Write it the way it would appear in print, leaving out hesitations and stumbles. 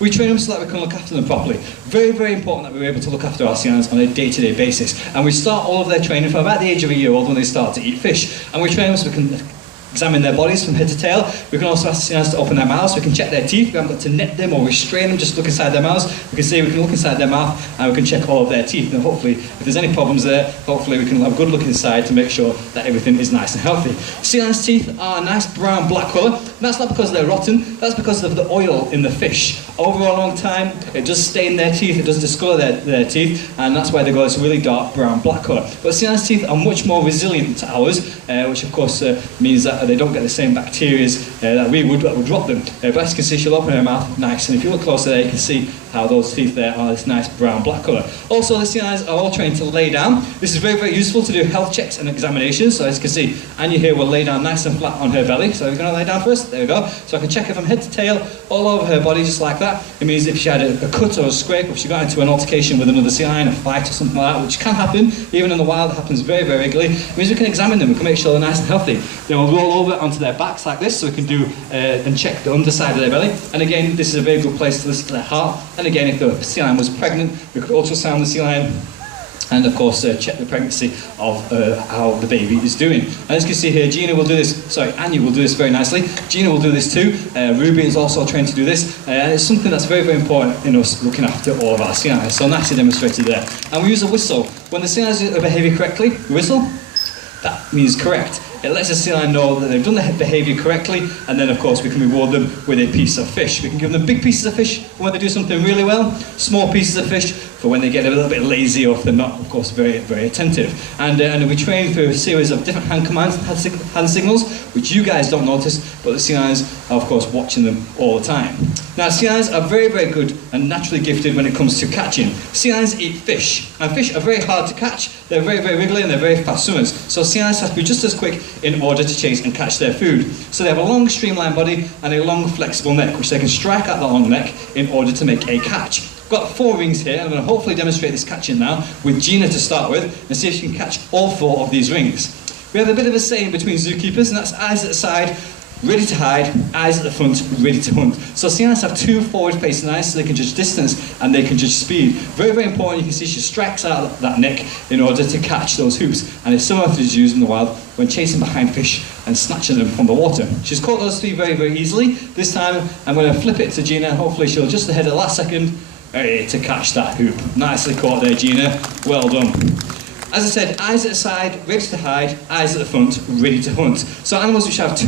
We train them so that we can look after them properly. Very, very important that we're able to look after our sea lions on a day-to-day basis. And we start all of their training from about the age of a year old when they start to eat fish. And we train them so we can examine their bodies from head to tail. We can also ask the sea lions to open their mouths. We can check their teeth. We haven't got to net them or restrain them, just look inside their mouths. We can look inside their mouth and we can check all of their teeth. And hopefully, if there's any problems there, hopefully we can have a good look inside to make sure that everything is nice and healthy. Sea lions' teeth are a nice brown black colour. And that's not because they're rotten, that's because of the oil in the fish. Over a long time, it does stain their teeth, it does discolour their teeth, and that's why they got this really dark brown black colour. But sea lions' teeth are much more resilient to ours, which of course means that they don't get the same bacteria that we would that would rot them. But as you can see, she'll open her mouth nice, and if you look closer there, you can see how those teeth there are this nice brown black colour. Also, the sea lions are all trained to lay down. This is very, very useful to do health checks and examinations. So as you can see, Anya here will lay down nice and flat on her belly. So we're going to lay down first. There we go. So I can check her from head to tail, all over her body, just like that. It means if she had a cut or a scrape, or if she got into an altercation with another sea lion, a fight or something like that, which can happen, even in the wild, it happens very, very regularly. It means we can examine them, we can make sure they're nice and healthy. Then we'll roll over onto their backs like this, so we can do and check the underside of their belly. And again, this is a very good place to listen to their heart. And again, if the sea lion was pregnant, we could ultrasound the sea lion, and of course check the pregnancy of how the baby is doing. And as you can see here, Anya will do this very nicely. Gina will do this too. Ruby is also trained to do this. And it's something that's very, very important in us looking after all of our sea lions. So nicely demonstrated there. And we use a whistle. When the sea lions are behaving correctly, whistle, that means correct. It lets the sea lion know that they've done the behaviour correctly, and then of course we can reward them with a piece of fish. We can give them big pieces of fish for when they do something really well, small pieces of fish for when they get a little bit lazy or if they're not, of course, very, very attentive. And we train through a series of different hand commands, hand signals, which you guys don't notice, but the sea lions are of course watching them all the time. Now, sea lions are very, very good and naturally gifted when it comes to catching. Sea lions eat fish, and fish are very hard to catch. They're very, very wriggly and they're very fast swimmers. So sea lions have to be just as quick in order to chase and catch their food. So they have a long streamlined body and a long flexible neck, which they can strike out the long neck in order to make a catch. I've got 4 rings here, and I'm going to hopefully demonstrate this catching now with Gina to start with, and see if she can catch all 4 of these rings. We have a bit of a saying between zookeepers, and that's eyes at the side, ready to hide, eyes at the front, ready to hunt. So sea lions have 2 forward-facing eyes, so they can judge distance and they can judge speed. Very, very important. You can see she strikes out that neck in order to catch those hoops. And it's similar to is used in the wild when chasing behind fish and snatching them from the water. She's caught those 3 very, very easily. This time I'm going to flip it to Gina, and hopefully she'll just ahead at the last second to catch that hoop. Nicely caught there, Gina. Well done. As I said, eyes at the side, ready to hide, eyes at the front, ready to hunt. So animals which have 2